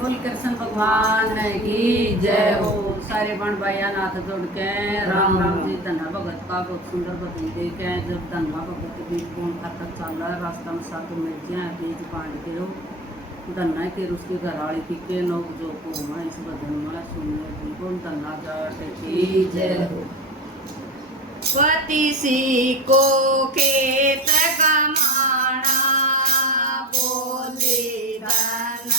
बोल कृष्ण भगवान की जय हो। सारे बण भाइया नाथ जोड़ के राम राम जी। धन्ना भगत का बहुत सुंदर बदली दे के जब धन्ना भगत बीच कौन खाता चल रहा है रास्ता में सातों मिर्चियाँ बीज बांट के रो धन्ना के उसके घर वाली की के लोग जो को इस बदन में सुनने भी कौन धन्ना जाट की जय हो। पति सी को खेत कमाना बोले धन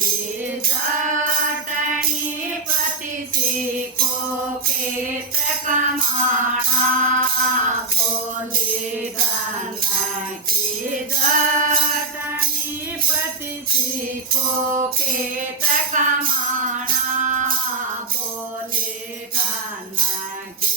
के जटनी पति सी को खेत कमाना बोले धन के जटनी पति सी को खेत कमाना बोले धन के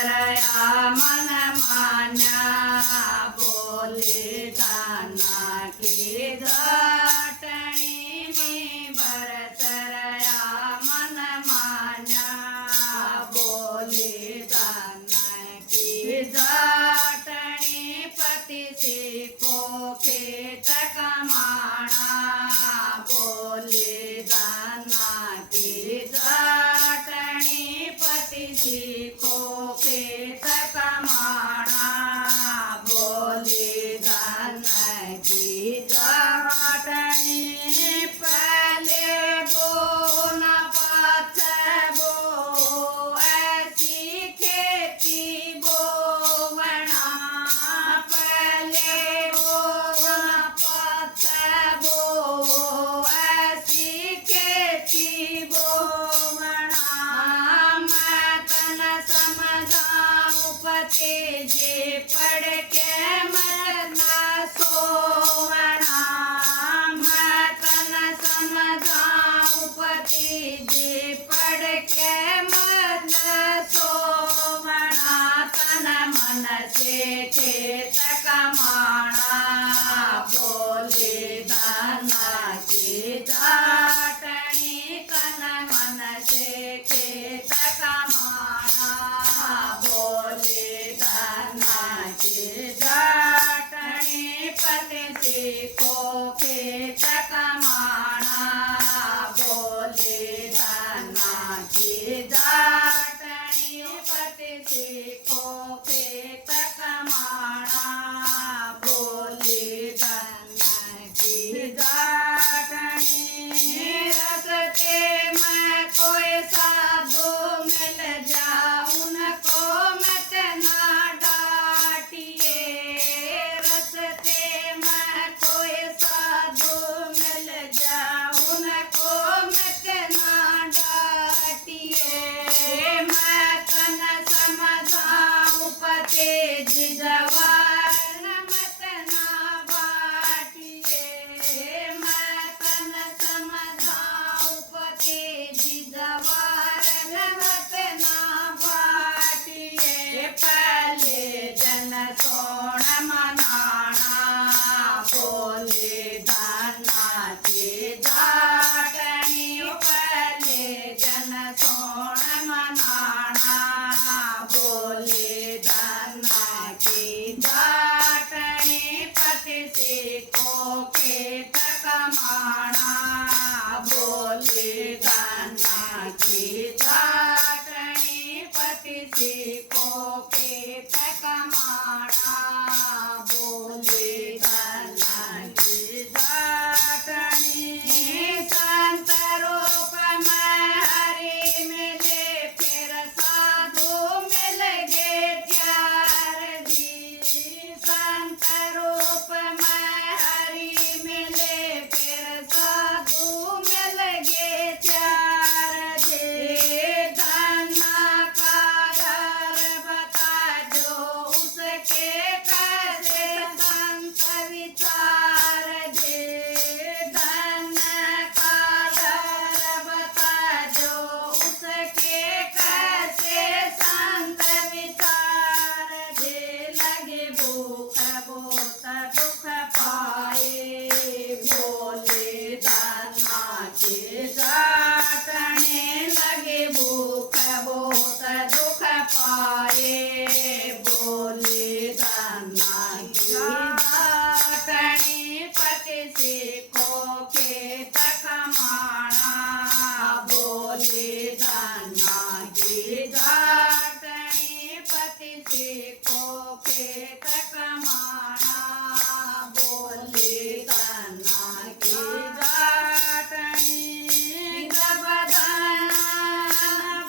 मन मान्या बोले दाना के जटनी में बरसरया मन मान्या बोले दाना के जटनी पति से को खेत कमाना बोले दाना के जटनी पति से को खेत कमाना बोले धन की जटनी पहले बो न पाछे बो ऐसी खेती बोवना पहले बो न पाछे बो ऐसी खेती बोवना मैं तन समझाऊं पति जे पढ़ के मरना सोवना मैं तन समझाऊं पति जे पढ़ के मरना सोवना तन मन से खेत कमाना बोले दाना के जाटनी तन मन से खेत कमाना बोले दाना के जाटनी पति से को खेत कमाना बोले दाना के जाटनी पति से को खेत कमाना बोले जाटने लगे भूख बहुत दुख पाए बोले धन्ना की जाटनी पति सीखो खेत कमाना बोले धन्ना की जाटनी पति सीखो खेत कमाना बोले धन्ना की जाटनी जब दाना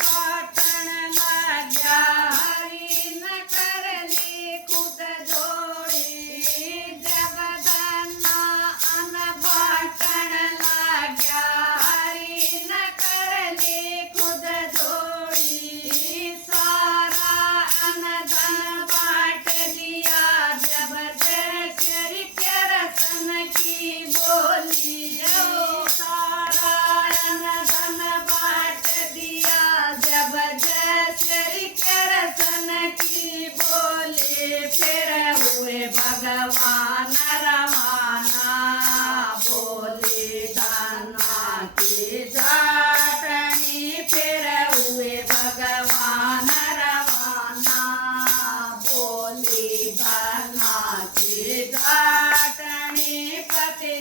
बाटन लाग्या हरी न कर ली खुद जोड़ी जब दाना अन बाटन लाग्या हरी न कर ली खुद जोड़ी सारा अनधन बाट लिया जब शरीर के रसन की बोली जो सारा अनधन बाट दिया जब शरीर के रसन की बोले फिर हुए भगवान रवाना बोले दाना की जाटनी फिर हुए भगवान रवाना बोले दाना की जाटनी पति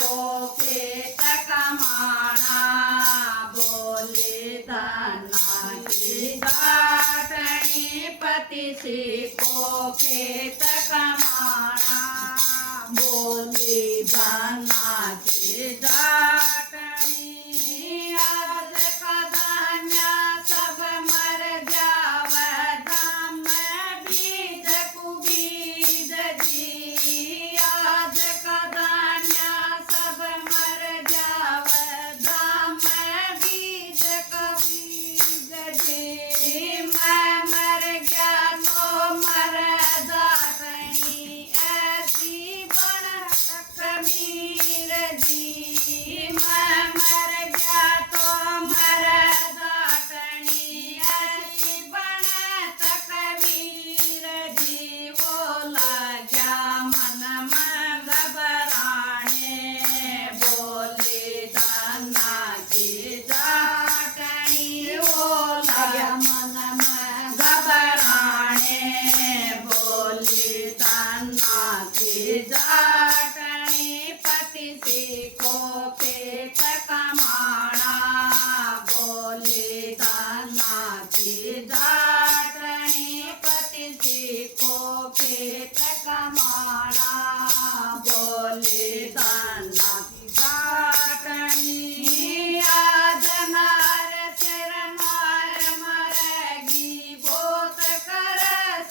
को खेत कमाना बोले दाना की जाटनी पति को खेत कमाना बोले दाना की जाटनी आज का धान्य सब मर जाव धाम बीज कुबीज जी आज का धान्य सब मर जाव धाम बीज कबीज जी मैं मर गया तो मर जाटनी ऐसी बन कबीर जी मैं मर गया तो मर जाटनी ऐसी बन कबीर जी वो लग्या मन में घबराने बोले दाना की जाटनी वो लग्या मन में घबराने बोले दाना की जाटनी पति को खेत कमाना बोले दाना की जाटनी पति को खेत कमाना बोले दाना की जाटनी आज नार सिर मार मरेगी बहुत कर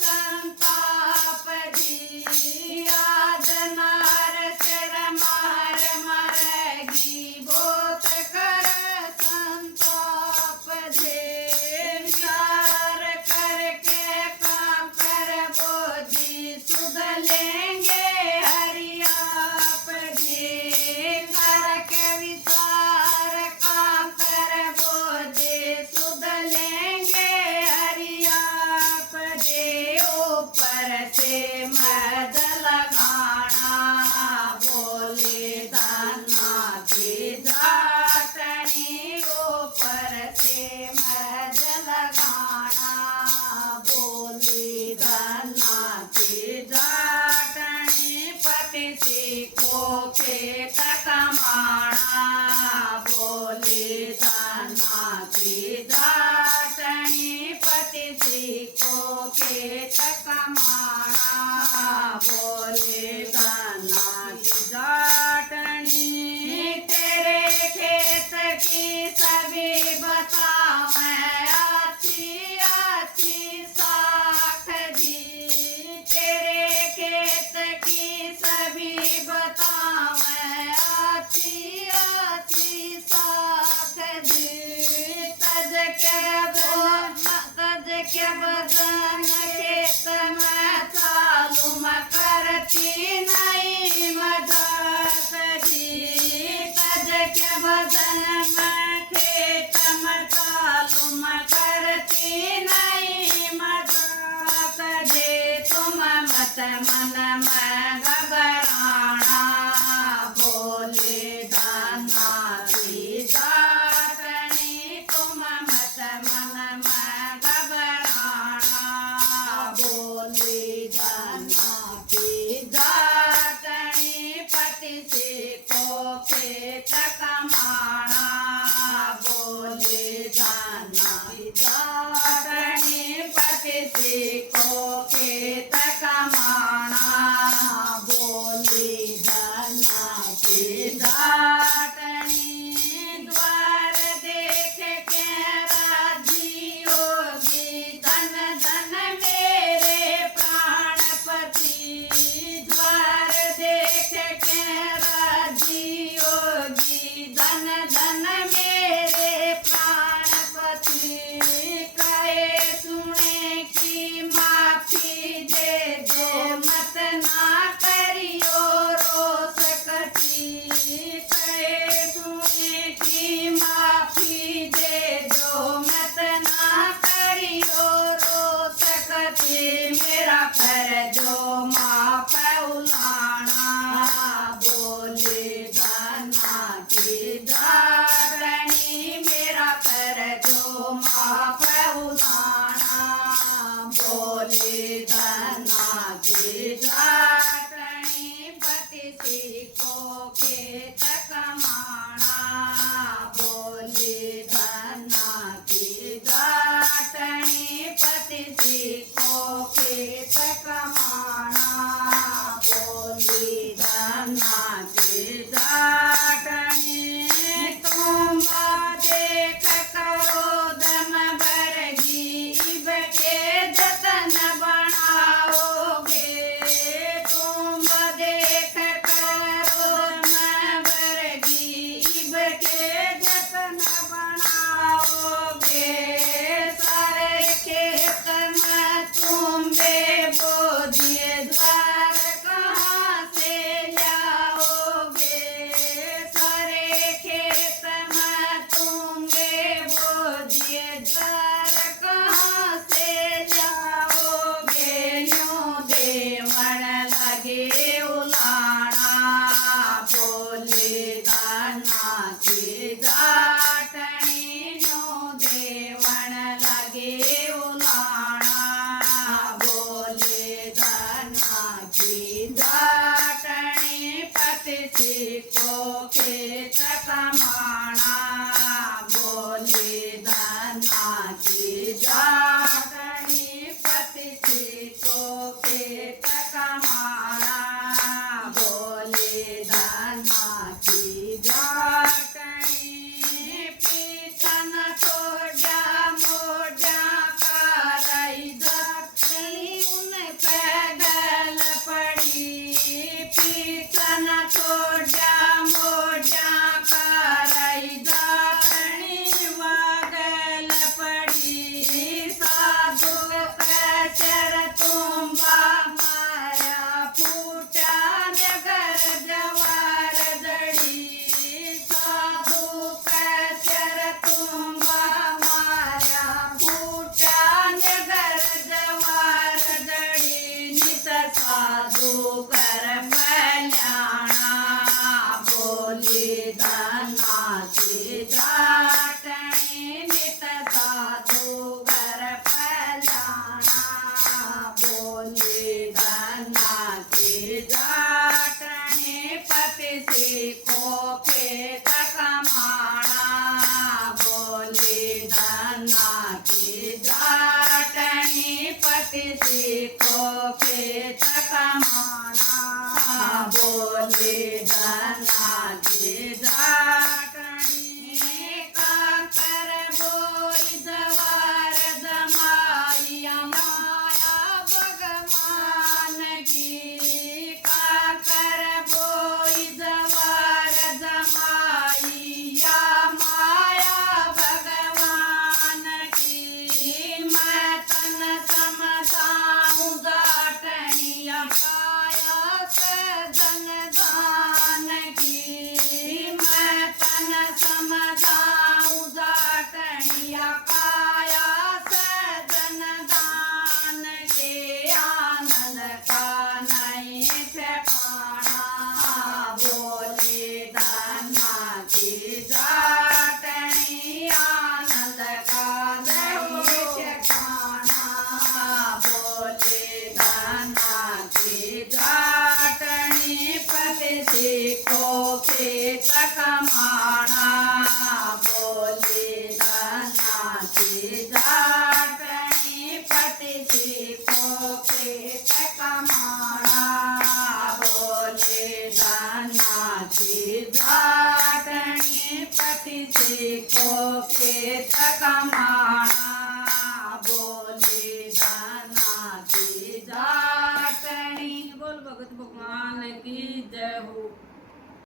संताप जी आज नार सिर मार मरेगी बहुत कर संताप जी विचार करके काम कर बोझी सुध लेंगे हरियाप जी करके विचार काम कर बोझी सुध लेंगे हरियाप जी ऊपर से मद लगाना बोले दाना की जाटनी ऊपर से मद लगाना बोले दाना की जाटनी पति को खेत कमाना बोले दाना की जाटनी पति को खेत कमाना बोले दाना की जाटनी तेरे खेत की सभी बतावें अच्छी अच्छी साख जी तेरे खेत की सभी बतावें अच्छी अच्छी साख जी तज के बदन खेत में चालू में करती नहीं मजाक जी तज के बदन में खेत में चालू में करती नहीं मजाक जी तुम मत मन में घबराना बोले दाना की बोले धनाची जाटणी काकर बोई जवार जमाई माया भगवान की काकर बोई जवार जमाई या माया भगवान की मैं तन समझाऊं जाटनिया काया से जनदान की मैं तन समझाऊं जाटनिया काया से जनदान के आनंद का नहीं ठिकाना बोले धना की जाटनी आनंद का नहीं ठिकाना बोले धना की जाटनी पति को खेत कमाना बोले धना की जाटनी पति को खेत कमाना बोले धना की जाटनी पति को खेत कमाना बोले धना की जाटनी। बोल भगत भगवान की जय हो।